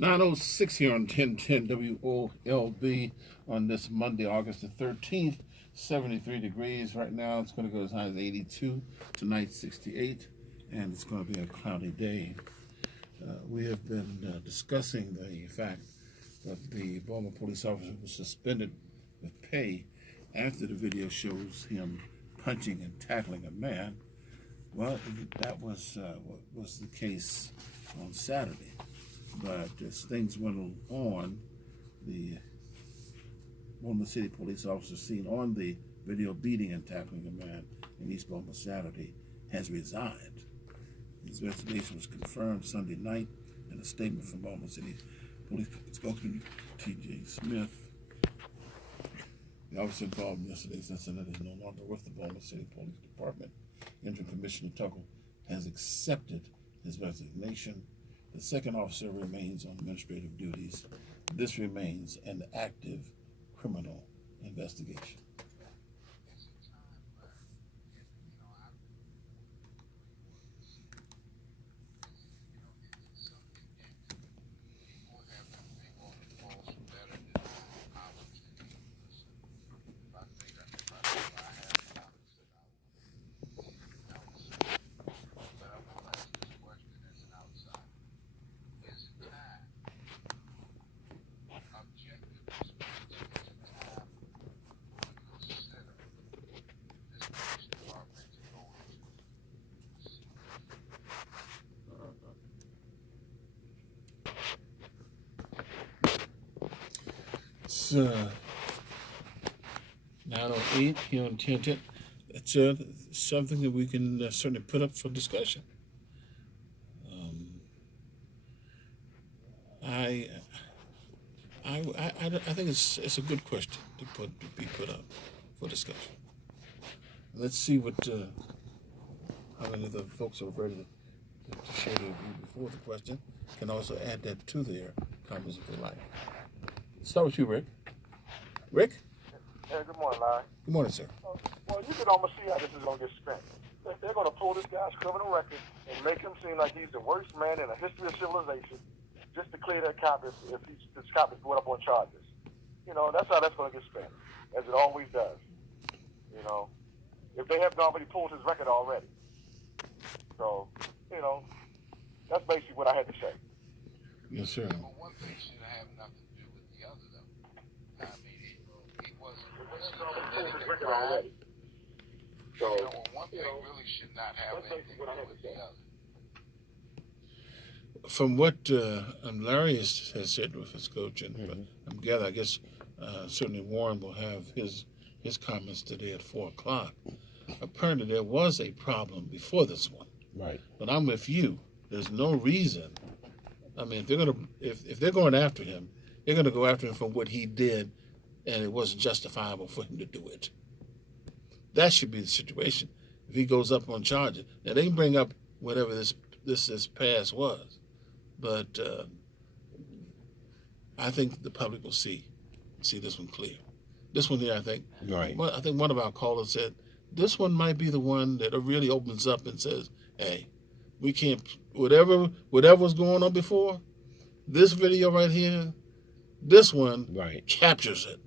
9:06 here on 1010 WOLB on this Monday, August the 13th. 73 degrees right now. It's going to go as high as 82. Tonight, 68. And it's going to be a cloudy day. We have been discussing the fact that the Baltimore police officer was suspended with pay after the video shows him punching and tackling a man. Well, that was what was the case on Saturday. But as things went on, the Baltimore City police officer seen on the video beating and tackling a man in East Baltimore Saturday has resigned. His resignation was confirmed Sunday night in a statement from Baltimore City Police spokesman T.J. Smith. The officer involved in yesterday's incident is no longer with the Baltimore City Police Department. Interim Commissioner Tuckle has accepted his resignation. The second officer remains on administrative duties. This remains an active criminal investigation. It's 9:08 here on 1010. It's something that we can certainly put up for discussion. I think it's a good question to be put up for discussion. Let's see what how many of the folks are ready to share their view before the question. Can also add that to their comments if they like. Start with you, Rick. Rick? Hey, good morning, Larry. Good morning, sir. Well, you can almost see how this is going to get spent. They're going to pull this guy's criminal record and make him seem like he's the worst man in the history of civilization just to clear that cop if this cop is put up on charges. You know, that's how that's going to get spent, as it always does. You know, if they haven't already pulled his record already. So, you know, that's basically what I had to say. Yes, sir. Well, one thing should have nothing to do with the other, though. I mean, he wasn't committing a crime. So, one thing really should not have anything to do with the other. From what Larry has said with his coach, and I'm gathering, I guess certainly Warren will have his comments today at 4 o'clock. Apparently, there was a problem before this one. Right. But I'm with you. There's no reason. I mean, if they're going after him, they're gonna go after him for what he did, and it wasn't justifiable for him to do it. That should be the situation. If he goes up on charges, now they can bring up whatever this past was, but I think the public will see this one clear. This one here, I think. Right. Well, I think one of our callers said this one might be the one that really opens up and says, "Hey, we can't whatever was going on before. This video right here, this one captures it."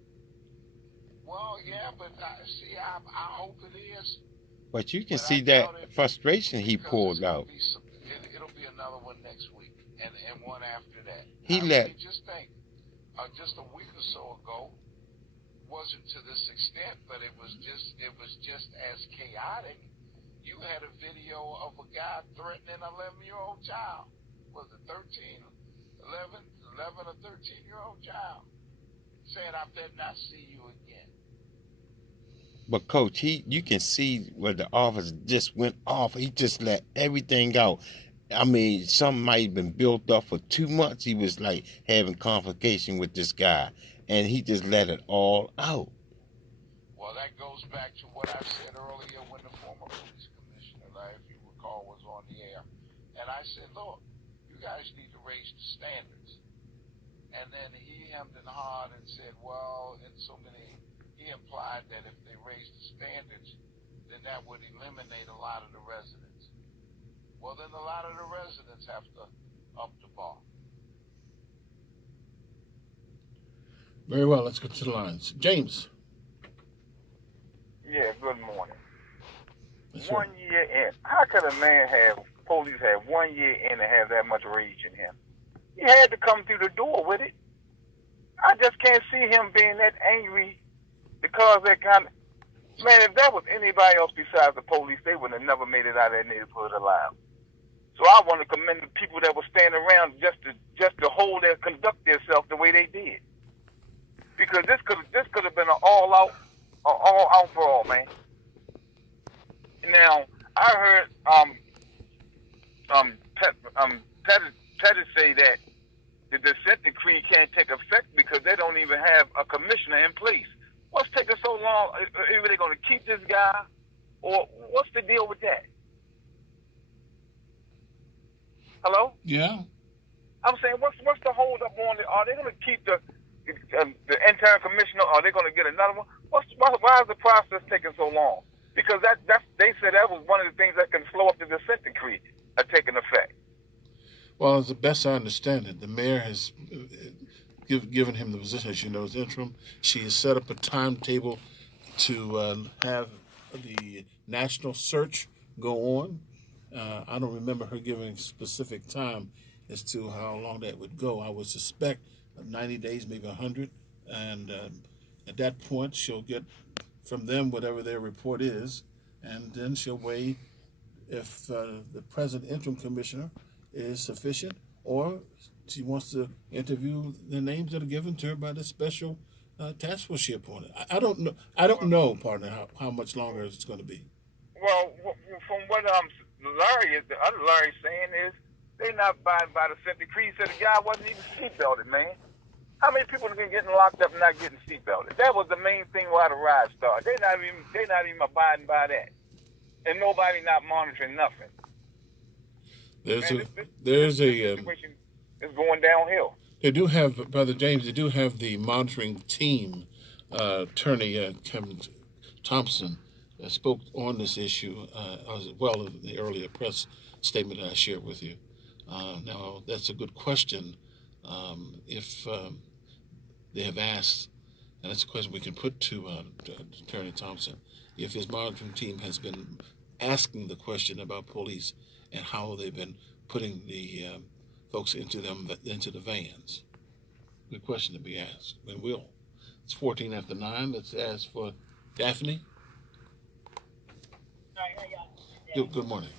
Well, yeah, but I hope it is. But you can see that frustration he pulled out. It'll be another one next week, and one after that. Just think, just a week or so ago, wasn't to this extent, but it was just as chaotic. You had a video of a guy threatening an 11-year-old child. Was it 11 or 13-year-old child? Saying, "I better not see you again." But Coach, you can see where the officer just went off. He just let everything out. I mean, something might have been built up for 2 months. He was like having confrontation with this guy, and he just let it all out. Well, that goes back to what I said earlier when the former police commissioner, if you recall, was on the air. And I said, look, you guys need to raise the standards. And then he hemmed and hawed and said, well, he implied that if they raised the standards, then that would eliminate a lot of the residents. Well, then a lot of the residents have to up the bar. Very well. Let's get to the lines. James. Yeah, good morning. Yes, sir. 1 year in. How could a man police have 1 year in and have that much rage in him? He had to come through the door with it. I just can't see him being that angry because that kind of, man, if that was anybody else besides the police, they would have never made it out of that neighborhood alive. So I want to commend the people that were standing around just to hold their, conduct themselves the way they did. Because this could have been an all out brawl, man. Now I heard Pettit say that the consent decree can't take effect because they don't even have a commissioner in place. What's taking so long? Are they going to keep this guy, or what's the deal with that? Hello? Yeah. I'm saying, what's the hold up on it? Are they going to keep the intern commissioner? Or are they going to get another one? Why is the process taking so long? Because they said that was one of the things that can slow up the consent decree taking effect. Well, as the best I understand it, the mayor has given him the position, as you know, as interim. She has set up a timetable to have the national search go on. I don't remember her giving specific time as to how long that would go. I would suspect 90 days, maybe 100. And at that point, she'll get from them whatever their report is, and then she'll weigh if the present interim commissioner is sufficient, or she wants to interview the names that are given to her by the special task force she appointed. I don't know. I don't know, partner, how much longer it's going to be. Well, from what the other Larry's saying is they not abiding by the consent decree. He said the guy wasn't even seatbelted, man. How many people have been getting locked up and not getting seatbelted? That was the main thing why the ride started. They not even abiding by that, and nobody not monitoring nothing. This situation is going downhill. They do have, Brother James. They do have the monitoring team. Attorney Kevin Thompson spoke on this issue as well in the earlier press statement that I shared with you. Now, that's a good question. If they have asked, and that's a question we can put to Attorney Thompson, if his monitoring team has been asking the question about police and how they've been putting the folks into the vans. Good question to be asked. We will. It's 14 after 9. Let's ask for Daphne. Good morning.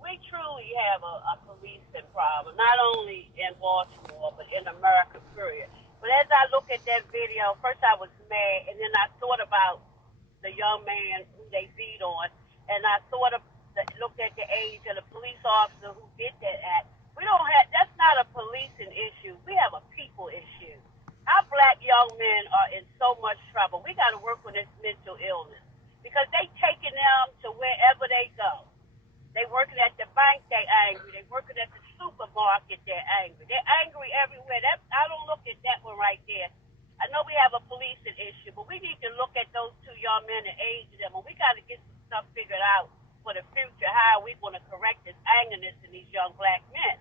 We truly have a policing problem, not only in Baltimore, but in America, period. But as I look at that video, first I was mad, and then I thought about the young man who they beat on, and I looked at the age of the police officer who did that act. That's not a policing issue. We have a people issue. Our black young men are in so much trouble. We got to work on this mental illness because they taking them to wherever they go. They working at the bank, they angry. They working at the supermarket, they're angry. They're angry everywhere. I don't look at that one right there. I know we have a policing issue, but we need to look at those two young men and age them, and we got to get some stuff figured out for the future, how we want to correct this angerness in these young black men.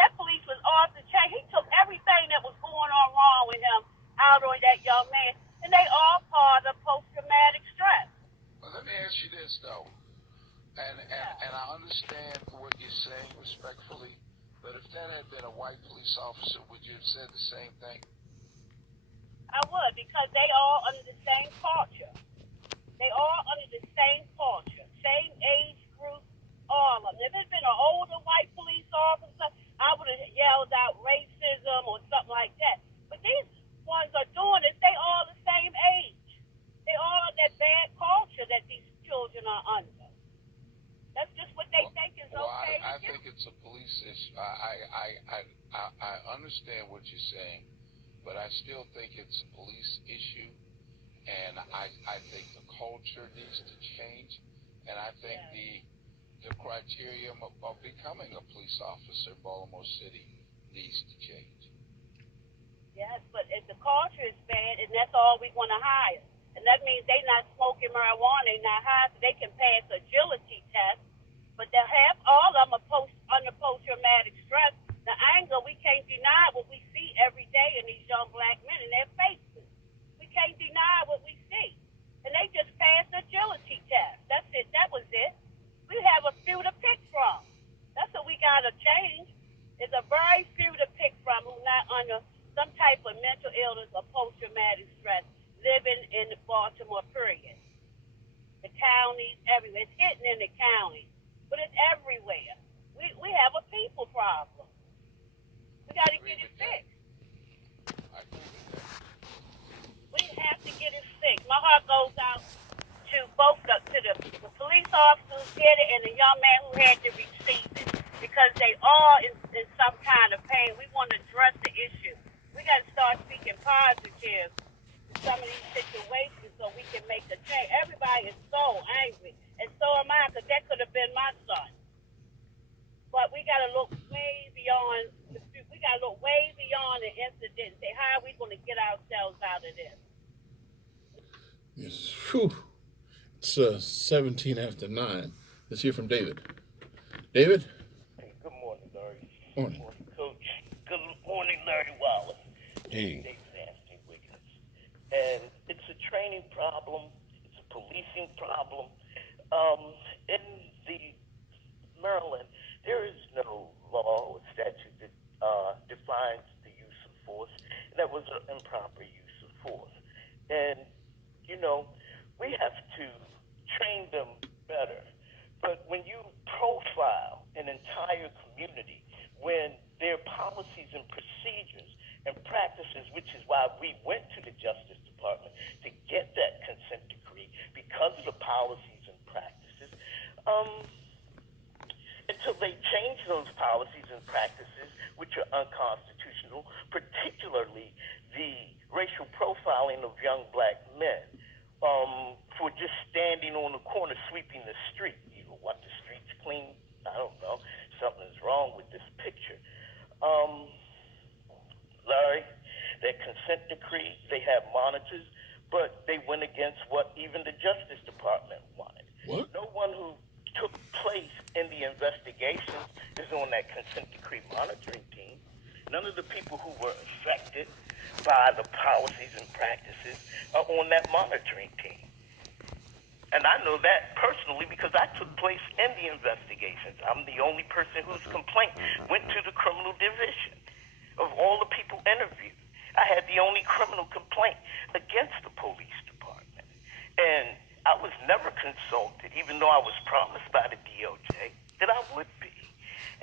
That police was off the chain. He took everything that was going on wrong with him out on that young man, and they all part of post-traumatic stress. Well, let me ask you this, though. And I understand what you're saying respectfully, but if that had been a white police officer, would you have said the same thing? I would, because they all under the same culture. They all under the same culture, same age group, all of them. If it had been an older white police officer, I would have yelled out racism or something like that. But these ones are doing it. They all the same age. They all are that bad culture that these children are under. That's just what they think is okay. I think it's a police issue. I understand what you're saying, but I still think it's a police issue, and I think the culture needs to change, and I think the criteria of becoming a police officer in Baltimore City needs to change. Yes, but if the culture is bad, and that's all we want to hire. And that means they not smoking marijuana, they not high, so they can pass agility tests. But they have all of them are under post-traumatic stress. The anger, we can't deny what we see every day in these young black men in their faces. We can't deny what we see. And they just passed the agility test. That's it. That was it. We have a few to pick from. That's what we got to change. There's a very few to pick from who not under some type of mental illness or post-traumatic stress living in the Baltimore period. The counties, everywhere. It's hitting in the counties, but it's everywhere. We have a people problem. We got to get it fixed. I agree with that. We have to get it fixed. My heart goes out to both the police officers who did it and the young man who had to receive it, because they all in some kind of pain. We want to address the issue. We got to start speaking positive to some of these situations so we can make a change. Everybody is so angry, and so am I, because that could have been my son. But we got to look way beyond the incident and say, how are we going to get ourselves out of this? Yes. Whew. It's 17 after 9. Let's hear from David. David? Hey, good morning, Larry. Morning. Good morning, Coach. Good morning, Larry Wallace. Hey. David Anthony Wiggins. And it's a training problem. It's a policing problem. In the Maryland, there is no law or statute that defines the use of force. And that was an improper use of force. And, you know, we have to train them better. But when you profile an entire community, when their policies and procedures and practices, which is why we went to the Justice Department to get that consent decree, because of the policies and practices, until they change those policies and practices, which are unconstitutional, particularly the racial profiling of young black men, for just standing on the corner sweeping the street. You want the streets clean? I don't know. Something's wrong with this picture. Larry, that consent decree, they have monitors, but they went against what even the Justice Department wanted. What? No one who took place in the investigations is on that consent decree monitoring team. None of the people who were affected by the policies and practices are on that monitoring team. And I know that personally because I took place in the investigations. I'm the only person whose complaint went to the criminal division. Of all the people interviewed, I had the only criminal complaint against the police department. And I was never consulted, even though I was promised by the DOJ that I would be.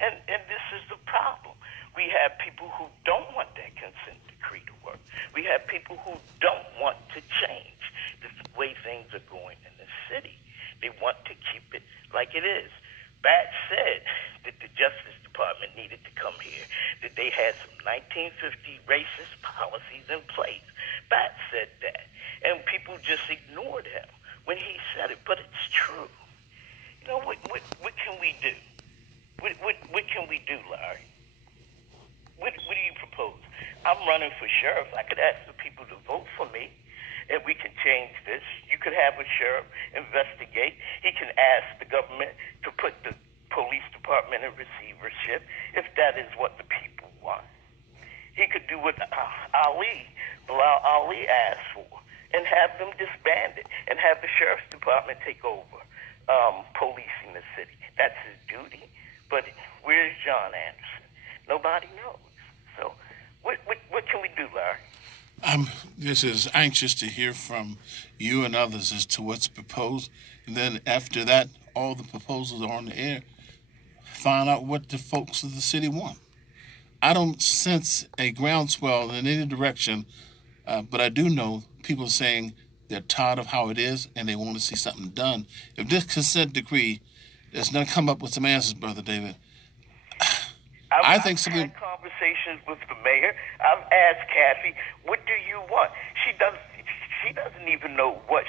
And this is the problem. We have people who don't want that consent decree to work. We have people who don't want to change the way things are going in the city. They want to keep it like it is. Bat said that the Justice Department needed to come here, that they had some 1950 racist policies in place. Bat said that. And people just ignored him when he said it, but it's true. You know, what can we do? What can we do, Larry? What do you propose? I'm running for sheriff. I could ask the people to vote for me, and we can change this. You could have a sheriff investigate. He can ask the government to put the police department in receivership if that is what the people want. He could do what Bilal Ali asked for, and have them disbanded, and have the sheriff's department take over policing the city. That's his duty. But where's John Anderson? Nobody knows. So what can we do, Larry? I'm just as anxious to hear from you and others as to what's proposed. And then after that, all the proposals are on the air. Find out what the folks of the city want. I don't sense a groundswell in any direction, but I do know people are saying they're tired of how it is and they want to see something done. If this consent decree is going to come up with some answers, Brother David, I've had conversations with the mayor. I've asked Kathy, what do you want? She doesn't even know what